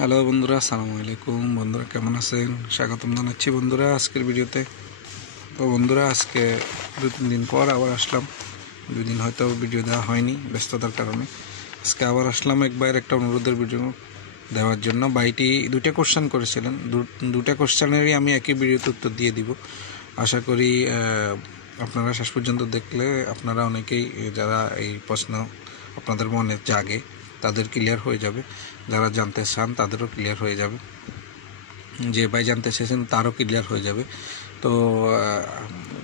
Hello বন্ধুরা, আসসালামু আলাইকুম। বন্ধুরা কেমন আছেন? স্বাগতম জানাচ্ছি বন্ধুরা আজকের ভিডিওতে। তো বন্ধুরা, আজকে 2-3 দিন পর আবার আসলাম। 2 দিন হয়তো ভিডিও দেওয়া হয়নি ব্যস্ততার কারণে। আজকে আবার আসলাম একবার একটা অনুরোধের ভিডিও দেওয়ার জন্য। ভাইটি 2টা কোশ্চেন করেছিলেন, 2টা কোশ্চেনেরই আমি একই ভিডিওতে উত্তর দিয়ে দিব। আশা করি আপনারা শেষ পর্যন্ত দেখলে আপনারা অনেকেই যারা এই প্রশ্ন আপনাদের মনে জাগে তাদের ক্লিয়ার হয়ে যাবে, যারা জানতে চান তাদেরও ক্লিয়ার হয়ে যাবে, যে ভাই জানতে চেয়েছেন তারও ক্লিয়ার হয়ে যাবে। তো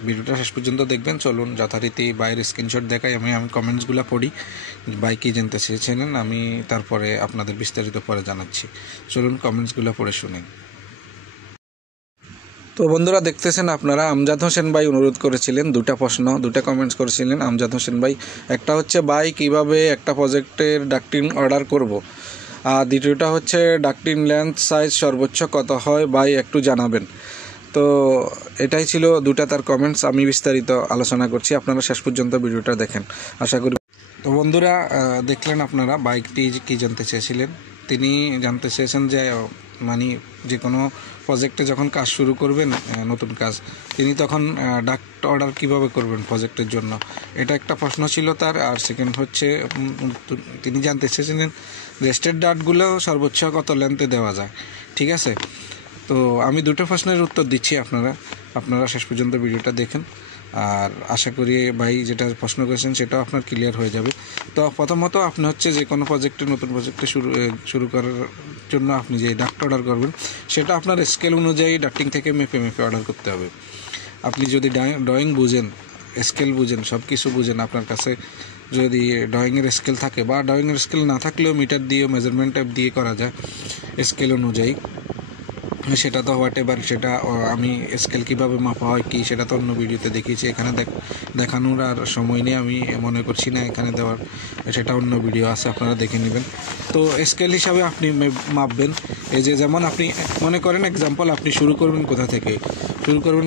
ভিডিওটা শেষ পর্যন্ত দেখবেন। চলুন যথারীতি বাইরের স্ক্রিনশট দেখাই, আমি কমেন্টসগুলো পড়ি, ভাই কী জানতে চেয়েছেন আমি তারপরে আপনাদের বিস্তারিত পরে জানাচ্ছি। চলুন কমেন্টসগুলো পড়ে শুনেন। তো বন্ধুরা দেখতেছেন আপনারা, আমজাদ হোসেন ভাই অনুরোধ করেছিলেন 2টা প্রশ্ন, 2টা কমেন্টস করেছিলেন আমজাদ হোসেন ভাই। একটা হচ্ছে ভাই কিভাবে একটা প্রজেক্টের ডাক্টিং অর্ডার করব, আর দ্বিতীয়টা হচ্ছে ডাক্টিং লেন্থ সাইজ সর্বোচ্চ কত হয় ভাই একটু জানাবেন। তো এটাই ছিল 2টা তার কমেন্টস। আমি বিস্তারিত আলোচনা করছি, আপনারা শেষ পর্যন্ত ভিডিওটা দেখেন আশা করি। তো বন্ধুরা দেখলেন আপনারা বাইকটি কী জানতে চেয়েছিলেন। তিনি জানতে চেয়েছেন যে মানে যে কোনো প্রজেক্টে যখন কাজ শুরু করবেন, নতুন কাজ, তিনি তখন ডাক্ট অর্ডার কিভাবে করবেন প্রজেক্টের জন্য, এটা একটা প্রশ্ন ছিল তার। আর সেকেন্ড হচ্ছে তিনি জানতে চেয়েছিলেন যে স্টেট ডাক্টগুলো সর্বোচ্চ কত লেন্থে দেওয়া যায়। ঠিক আছে, তো আমি 2টো প্রশ্নের উত্তর দিচ্ছি, আপনারা শেষ পর্যন্ত ভিডিওটা দেখেন। আর আশা করি ভাই যেটা প্রশ্ন করেছেন সেটাও আপনার ক্লিয়ার হয়ে যাবে। তো প্রথমত আপনি হচ্ছে যে কোনো প্রজেক্টে, নতুন প্রজেক্টে শুরু করার জন্য আপনি যে ডাক্ট অর্ডার করবেন সেটা আপনার স্কেল অনুযায়ী ডাক্টিং থেকে মেপে অর্ডার করতে হবে। আপনি যদি ড্রয়িং বুঝেন, স্কেল বুঝেন, সব কিছু বুঝেন, আপনার কাছে যদি ড্রয়িংয়ের স্কেল থাকে বা ড্রয়িংয়ের স্কেল না থাকলেও মিটার দিয়ে মেজারমেন্ট ট্যাপ দিয়ে করা যায় স্কেল অনুযায়ী, সেটা তো হোয়াটএভার, সেটা আমি স্কেল কীভাবে মাপা হয় কি সেটা তো অন্য ভিডিওতে দেখিয়েছি। এখানে দেখানোর আর সময় নেই, আমি মনে করছি না এখানে দেওয়ার, সেটা অন্য ভিডিও আছে, আপনারা দেখে নেবেন। তো স্কেল হিসাবে আপনি মাপবেন। এই যে যেমন আপনি মনে করেন এক্সাম্পল, আপনি শুরু করবেন কোথা থেকে শুরু করবেন,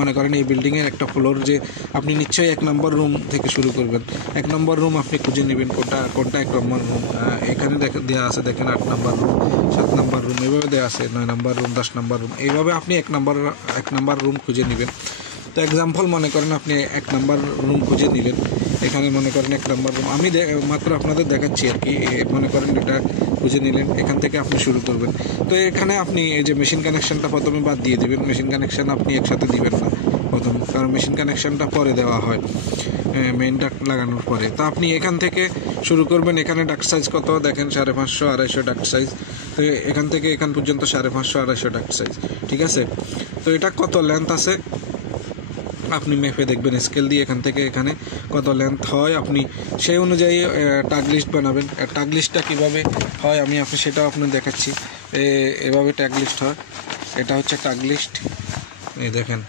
মনে করেন এই বিল্ডিংয়ের একটা ফ্লোর, যে আপনি নিশ্চয়ই 1 নম্বর রুম থেকে শুরু করবেন। 1 নম্বর রুম আপনি খুঁজে নেবেন কোনটা 1 নম্বর রুম। এখানে দেওয়া আছে দেখেন 8 নম্বর রুম, 7 নম্বর রুম, এভাবে দেওয়া আছে 9 নম্বর রুম, 10 নম্বর রুম, এইভাবে আপনি 1 নম্বর রুম খুঁজে নেবেন। তো এক্সাম্পল মনে করেন আপনি 1 নম্বর রুম খুঁজে নিলেন, এখানে মনে করেন 1 নম্বর রুম, আমি মাত্র আপনাদের দেখাচ্ছি আর কি। মনে করেন এটা খুঁজে নিলেন, এখান থেকে আপনি শুরু করবেন। তো এখানে আপনি এই যে মেশিন কানেকশানটা প্রথমে বাদ দিয়ে দেবেন। মেশিন কানেকশান আপনি একসাথে দিবেন না প্রথম, কারণ মেশিন কানেকশানটা পরে দেওয়া হয় মেইন ডাক্ট লাগানোর পরে। তো আপনি এখান থেকে শুরু করবেন। এখানে ডাক্ট সাইজ কত দেখেন, 550, 250 ডাক্ট সাইজ। তো এখান থেকে এখান পর্যন্ত 550, 250 ডাক্ট সাইজ। ঠিক আছে, তো এটা কত লেন্থ আছে আপনি মেপে দেখবেন স্কেল দিয়ে, এখান থেকে এখানে কত লেন্থ হয় আপনি সেই অনুযায়ী টাগ লিস্ট বানাবেন। টাগ লিস্টটা কীভাবে হয় আমি সেটাও আপনার দেখাচ্ছি। এভাবে ট্যাগ লিস্ট হয়, এটা হচ্ছে টাগ লিস্ট। এই দেখেন,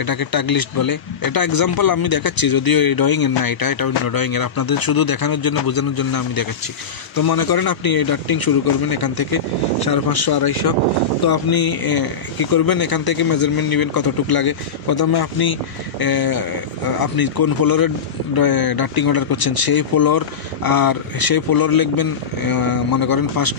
এটাকে টাগ লিস্ট বলে। এটা এক্সাম্পল আমি দেখাচ্ছি, যদিও এই ড্রয়িংয়ের না, এটা অন্য ড্রয়িংয়ের, আপনাদের শুধু দেখানোর জন্য, বোঝানোর জন্য আমি দেখাচ্ছি। তো মনে করেন আপনি এই ডাক্টিং শুরু করবেন এখান থেকে 550, 250। তো আপনি কি করবেন, এখান থেকে মেজারমেন্ট নেবেন কতটুকু লাগে। প্রথমে আপনি কোন ফ্লোরের ডাক্টিং অর্ডার করছেন সেই ফ্লোর, আর সেই ফ্লোর লিখবেন। মনে করেন ফার্স্ট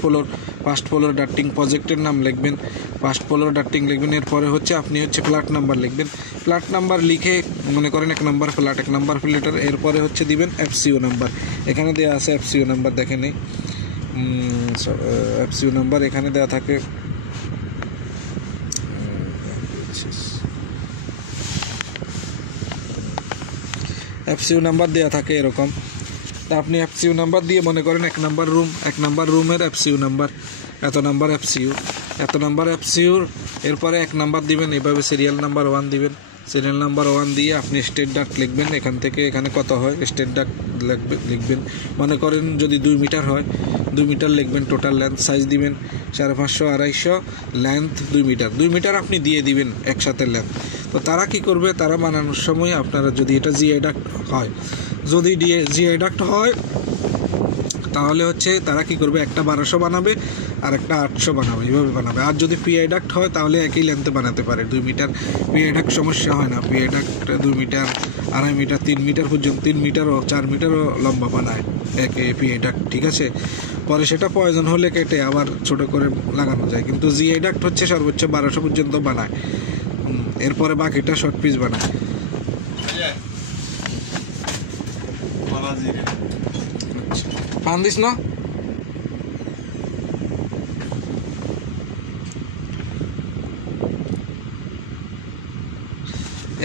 ফ্লোর ডাক্টিং প্রজেক্টের নাম লিখবেন, ফার্স্ট ফ্লোর ডাক্টিং লিখবেন। এরপরে হচ্ছে আপনি ফ্ল্যাট নাম্বার লিখবেন। ফ্ল্যাট নাম্বার লিখে মনে করেন 1 নম্বর ফ্ল্যাট, 1 নম্বর ফ্ল্যাটের এরপরে হচ্ছে দিবেন এফসিও নাম্বার। এখানে দেওয়া আছে এফসিও নাম্বার, দেখেন এই এফসিও নাম্বার এখানে দেওয়া থাকে। এফসিও নাম্বার দেওয়া থাকে এরকম। তা আপনি এফসিউ নাম্বার দিয়ে মনে করেন 1 নম্বর রুমের এফসিউ নাম্বার, এত নাম্বার এফসিউর এরপরে 1 নাম্বার দিবেন। এভাবে সিরিয়াল নাম্বার 1 দিবেন। সিরিয়াল নাম্বার 1 দিয়ে আপনি স্টেট ডাক্ট লিখবেন। এখান থেকে এখানে কত হয় স্টেট ডাক্ট লিখবেন। মনে করেন যদি 2 মিটার হয়, 2 মিটার লিখবেন। টোটাল লেন্থ সাইজ দিবেন 550, 250, লেন্থ 2 মিটার। 2 মিটার আপনি দিয়ে দিবেন একসাথে লেন্থ। তো তারা কি করবে, তারা বানানোর সময় আপনারা যদি এটা জিআই ডাক্ট হয়, যদি জিআই ডাক্ট হয় তাহলে হচ্ছে তারা কি করবে, একটা 1200 বানাবে আর একটা 800 বানাবে, এইভাবে বানাবে। আর যদি পিআই ডাক্ট হয় তাহলে একই লেন্থে বানাতে পারে, 2 মিটার পিআই ডাক্ট সমস্যা হয় না। PI duct 2 metre, 2.5 metre, 3 metre পর্যন্ত, 3 মিটারও 4 মিটারও লম্বা বানায় একে পিআই ডাক্ট, ঠিক আছে। পরে সেটা প্রয়োজন হলে কেটে আবার ছোট করে লাগানো যায়, কিন্তু জিআই ডাক্ট হচ্ছে সর্বোচ্চ 1200 পর্যন্ত বানায়, এরপরে বাকিটা শর্ট পিস বানায়। পান দিস না,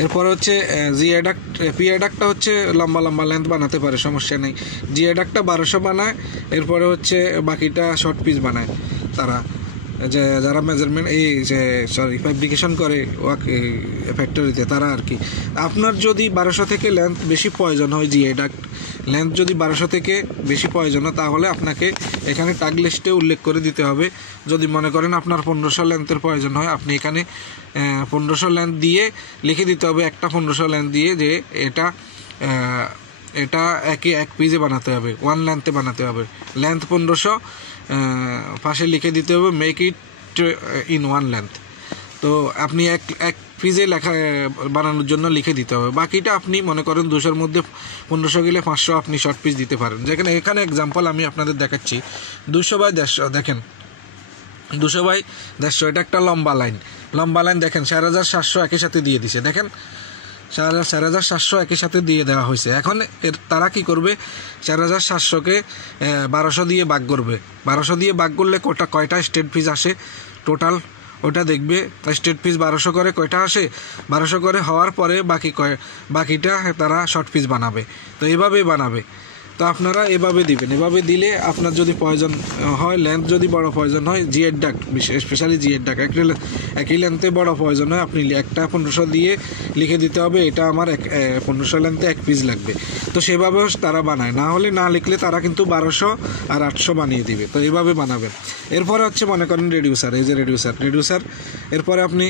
এরপর হচ্ছে জিআই ডাক্ট, পিআই ডাক্টটা হচ্ছে লম্বা লম্বা লেন্থ বানাতে পারে, সমস্যা নেই। জিআই ডাক্টটা 1200 বানায়, এরপরে হচ্ছে বাকিটা শর্ট পিস বানায় তারা, যে যারা মেজারমেন্ট এই যে সরি ফ্যাব্রিকেশন করে ফ্যাক্টরিতে তারা আর কি। আপনার যদি 1200 থেকে লেন্থ বেশি প্রয়োজন হয়, জিআই ডাক্ট লেন্থ যদি 1200 থেকে বেশি প্রয়োজন হয়, তাহলে আপনাকে এখানে টাগ লিস্টে উল্লেখ করে দিতে হবে। যদি মনে করেন আপনার 1500 লেন্থের প্রয়োজন হয়, আপনি এখানে 1500 লেন্থ দিয়ে লিখে দিতে হবে, একটা 1500 লেন্থ দিয়ে, যে এটা এক পিসে বানাতে হবে, 1 লেন্থে বানাতে হবে, লেন্থ 1500, পাশে লিখে দিতে হবে মেক ইট ইন 1 লেন্থ। তো আপনি এক পিসে লেখা বানানোর জন্য লিখে দিতে হবে। বাকিটা আপনি মনে করেন 200-র মধ্যে 1500 গেলে 500 আপনি শর্ট পিস দিতে পারেন। যেখানে এখানে এক্সাম্পল আমি আপনাদের দেখাচ্ছি, 200/150, দেখেন 200/150, এটা একটা লম্বা লাইন দেখেন 4700 একই সাথে দিয়ে দিছে, দেখেন 4700 একই সাথে দিয়ে দেওয়া হয়েছে। এখন তারা কি করবে, 4700-কে 1200 দিয়ে ভাগ করবে, 1200 দিয়ে ভাগ করলে কয়টা স্টেট পিস আসে টোটাল ওটা দেখবে। স্টেট পিস 1200 করে কয়টা আসে, 1200 করে হওয়ার পরে বাকিটা তারা শর্ট পিস বানাবে। তো এইভাবেই বানাবে। তো আপনারা এভাবে দিবেন, এভাবে দিলে আপনার যদি প্রয়োজন হয়, লেন্থ যদি বড় প্রয়োজন হয়, GI duct specially GI duct একই লেন্থে বড় প্রয়োজন হয়, আপনি একটা 1500 দিয়ে লিখে দিতে হবে এটা আমার 1500 লেন্থে এক পিস লাগবে। তো সেভাবেও তারা বানায়, না হলে না লিখলে তারা কিন্তু 1200 আর 800 বানিয়ে দিবে। তো এইভাবে বানাবেন। এরপরে হচ্ছে মনে করেন রেডিউসার, এই যে রেডিউসার, এরপরে আপনি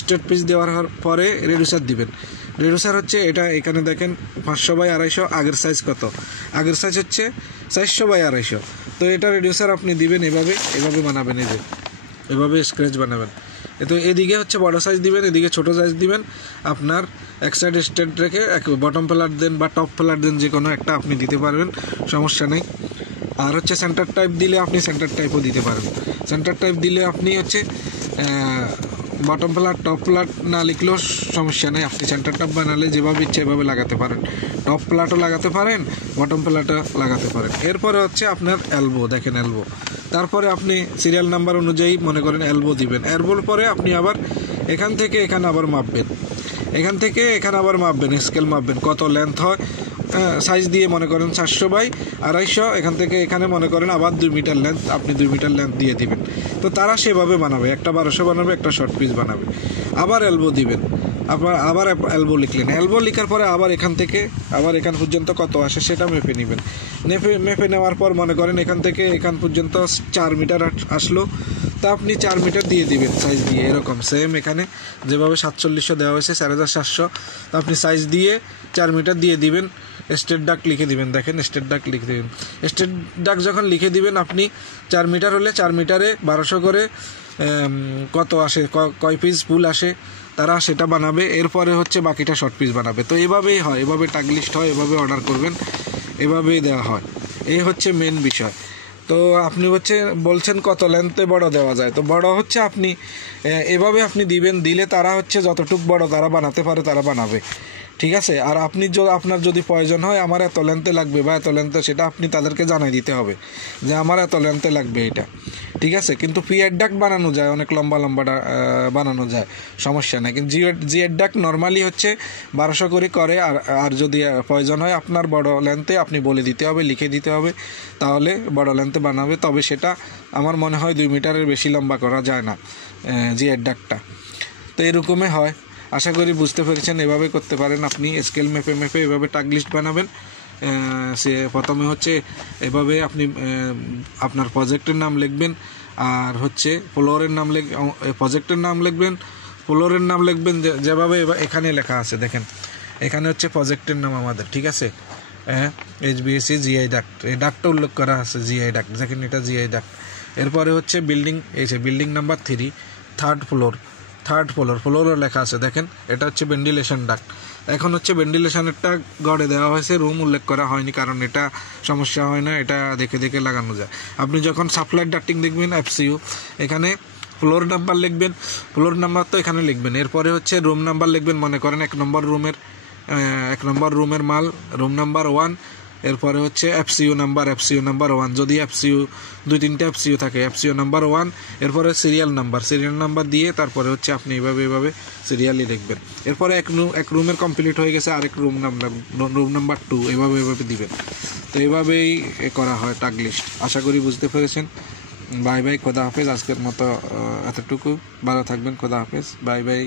স্টেট পিস দেওয়ার পরে রেডিউসার দিবেন। রেডিউসার হচ্ছে এটা, এখানে দেখেন 500/250, আগের সাইজ কত, আগের সাইজ হচ্ছে 400/250। তো এটা রেডিউসার আপনি দিবেন, এভাবে বানাবেন, এই যে এভাবে স্ক্র্যাচ বানাবেন। তো এদিকে হচ্ছে বড় সাইজ দিবেন, এদিকে ছোট সাইজ দিবেন। আপনার এক সাইড স্টেট রেখে বটম প্লাট দেন বা টপ প্লাট দেন, যে কোনো একটা আপনি দিতে পারবেন, সমস্যা নেই। আর হচ্ছে সেন্টার টাইপ দিলে আপনি সেন্টার টাইপও দিতে পারেন। সেন্টার টাইপ দিলে আপনি হচ্ছে বটম প্লাট টপ প্লাট না লিখলেও সমস্যা নেই, আপনি সেন্টার টপ বানালে যেভাবে ইচ্ছে এভাবে লাগাতে পারেন, টপ প্লাটও লাগাতে পারেন, বটম প্লাটও লাগাতে পারেন। এরপরে হচ্ছে আপনার এলবো, দেখেন এলবো, তারপরে আপনি সিরিয়াল নাম্বার অনুযায়ী মনে করেন এলবো দিবেন। এলবোর পরে আপনি আবার এখান থেকে এখানে আবার মাপবেন, এখান থেকে এখানে আবার মাপবেন, স্কেল মাপবেন কত লেন্থ হয়, সাইজ দিয়ে মনে করেন 400/250, এখান থেকে এখানে মনে করেন আবার 2 মিটার লেন্থ, আপনি 2 মিটার লেন্থ দিয়ে দিবেন। তো তারা সেভাবে বানাবে, একটা 1200 বানাবে, একটা শর্ট পিস বানাবে। আবার এলবো দিবেন, আবার এলবো লিখলেন, এলবো লেখার পরে আবার এখান থেকে আবার এখান পর্যন্ত কত আসে সেটা মেপে নেবেন। মেপে নেওয়ার পর মনে করেন এখান থেকে এখান পর্যন্ত 4 মিটার আসলো, তা আপনি 4 মিটার দিয়ে দিবেন সাইজ দিয়ে, এরকম সেম এখানে যেভাবে 4700 দেওয়া হয়েছে 4700, তো আপনি সাইজ দিয়ে 4 মিটার দিয়ে দিবেন। স্টেট ডাক লিখে দিবেন, দেখেন স্টেট ডাক লিখে দিবেন। স্টেট ডাক যখন লিখে দিবেন আপনি 4 মিটার হলে 4 মিটারে 1200 করে কত আসে, কয় পিস ফুল আসে তারা সেটা বানাবে। এরপরে হচ্ছে বাকিটা শর্ট পিস বানাবে। তো এভাবেই হয়, এভাবে টাগ লিস্ট হয়, এভাবে অর্ডার করবেন, এভাবেই দেওয়া হয়। এই হচ্ছে মেন বিষয়। তো আপনি হচ্ছে বলছেন কত লেন্থে বড় দেওয়া যায়, তো বড় হচ্ছে আপনি এভাবে আপনি দিবেন, দিলে তারা হচ্ছে যতটুক বড় তারা বানাতে পারে তারা বানাবে, ঠিক আছে। আর আপনি আপনার যদি প্রয়োজন হয় আমার এত লেন্থে লাগবে বা এত লেন্থে, সেটা আপনি তাদেরকে জানাই দিতে হবে যে আমার এত লেন্থে লাগবে এটা, ঠিক আছে। কিন্তু পিআই ডাক বানানো যায়, অনেক লম্বা বানানো যায়, সমস্যা নেই। কিন্তু জিআই ডাক নর্মালি হচ্ছে 1200 করে। আর যদি প্রয়োজন হয় আপনার বড় লেন্থে আপনি বলে দিতে হবে, লিখে দিতে হবে, তাহলে বড় লেন্থে বানাবে। তবে সেটা আমার মনে হয় 2 মিটারের বেশি লম্বা করা যায় না জিআই ডাকটা। তো এরকমই হয়। আশা করি বুঝতে পেরেছেন, এভাবে করতে পারেন আপনি, স্কেল মেপে এভাবে টাগ লিস্ট বানাবেন। সে প্রথমে হচ্ছে এভাবে আপনি আপনার প্রজেক্টের নাম লিখবেন, আর হচ্ছে ফ্লোরের নাম প্রজেক্টের নাম লিখবেন, ফ্লোরের নাম লিখবেন যেভাবে এখানে লেখা আছে, দেখেন এখানে হচ্ছে প্রজেক্টের নাম আমাদের, ঠিক আছে। HBSC জিআই ডাক্ট, এই ডাক্টটা উল্লেখ করা আছে জিআই ডাক্ট, দেখেন এটা জিআই ডাক্ট। এরপরে হচ্ছে বিল্ডিং, এই যে বিল্ডিং নাম্বার 3 থার্ড ফ্লোরও লেখা আছে, দেখেন এটা হচ্ছে ভেন্টিলেশন ডাক্ট। এখন হচ্ছে ভেন্টিলেশনেরটা গড়ে দেওয়া হয়েছে, রুম উল্লেখ করা হয়নি, কারণ এটা সমস্যা হয় না, এটা দেখে দেখে লাগানো যায়। আপনি যখন সাপ্লাই ডাক্টিং দেখবেন FCU, এখানে ফ্লোর নাম্বার লিখবেন, ফ্লোর নাম্বার তো এখানে লিখবেন। এরপরে হচ্ছে রুম নাম্বার লিখবেন, মনে করেন 1 নম্বর রুমের মাল রুম নাম্বার 1, এরপরে হচ্ছে FCU নাম্বার 1, যদি FCU 2-3টা FCU থাকে FCU নাম্বার 1, এরপরে সিরিয়াল নাম্বার দিয়ে তারপরে হচ্ছে আপনি এইভাবে সিরিয়ালি লিখবেন। এরপরে এক রুমের কমপ্লিট হয়ে গেছে, আরেক রুম নাম্বার 2, এভাবে দিবেন। তো এইভাবেই করা হয় টাগ লিস্ট। আশা করি বুঝতে পেরেছেন। বাই বাই, খোদা হাফেজ। আজকের মতো এতটুকু, ভালো থাকবেন, খোদা হাফেজ, বাই বাই।